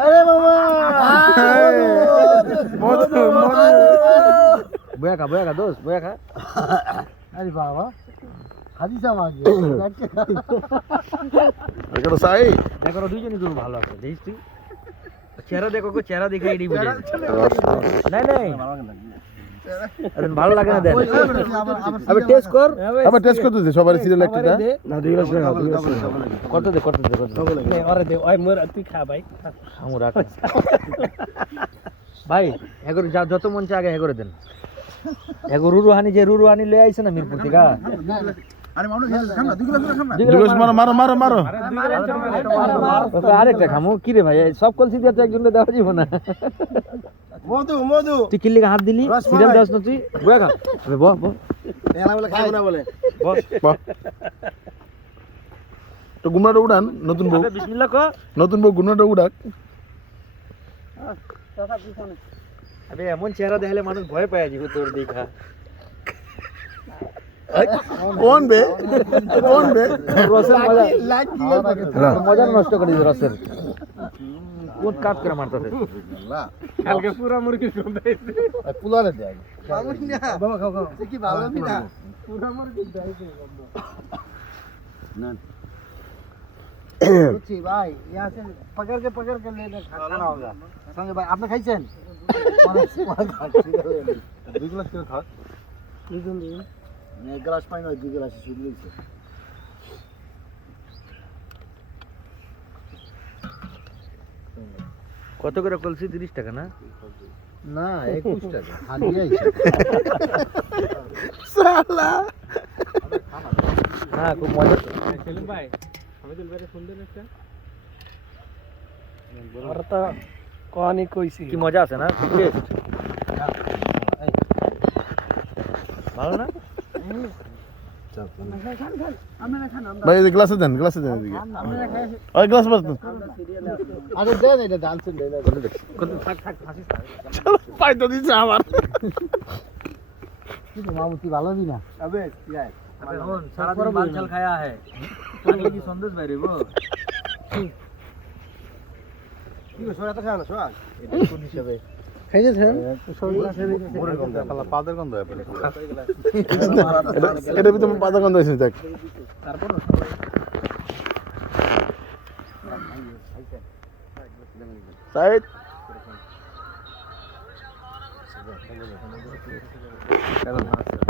আরে বাবা মধু বয়া খা দোস্ত বয়া খা। আরে বাবা খাদি সামাজ এখানে সাই দেখো ওরা দুইজনই খুব ভালো আছে দেখিস তুই চেহারা দেখো চেহারা দেখে এটাই বুঝে নাই ভালো লাগে না দেন আবার টেস্ট কর আবার টেস্ট করতে দে সবার সিরিয়াল একটা না দুই গ্লাস খাও করতে দে আরে দে ওই মোর তুই খা ভাই আমু রাখ ভাই এগোর যা যত মন চায় আগে এগোরে দেন এগো রুরুহানি যে রুরুহানি লয়ে আইছে না মিরপুর থেকে আরে মামু খাম না দুই গ্লাস খাম না দুই গ্লাস মারো আরেকটা খামু কি রে ভাই সব কলসি দিয়ে তো একজনকে দেওয়া যাবে না মধু তুই কিল্লিকে হাত দিলি সিরিয়াল দাস না তুই বয়া খা বল এলা বলে খাবো না বলে বল তো গুমরাটা উড়ান নতুন বউ বিসমিল্লাহ কর গুমরাটা উড়াক আবে এমন চেহারা দেখালে মানুষ ভয় পায় যাবে তোর দেখা কোন বে রসের মজা নষ্ট করে দিল রসের কোন কাট করে মারতাছে কালকে পুরা মুরগি সন্ধ্যাইছে পুলারে দেয় বাবা খাও খাও কি ভালো না পুরা মুরগি দেয়ছে না जी भाई यहाँ से पकड़ के लेने खाना होगा समझे भाई आपने खाई दुई गिलास করে খা এক গ্লাস পানি নয় দুই গ্লাস শুধু দিয়েছে কত করে কলসি 30 টাকা না না 21 টাকা খালি আইছে সালা না খুব মজা সেলিম ভাই আমাদের বাইরে সুন্দর একটা আর তো কোয়ানি কইছি কি মজা আছে না খুব টেস্ট ভালো না ভাই এই গ্লাসে দেন এদিকে ওই গ্লাস বাস আগে দেন এটা ডান্স দেন থাক হাসিস পাই তো দিছে আমার কি মামু তুই ভালো দিনা আবে ইয়ার আবে হন সারা দিন মাল চাল খায়া है তাহলে কি সন্দেশ বাইরে গো কি সোয়া তো খাও না সোয়া এটা কোন হিসাবে খাইছেন মোরের গন্ধ খালা পাদের গন্ধ হয় এটা ভিতরে পাদের গন্ধ হইছে দেখ তারপর সাইড সবাই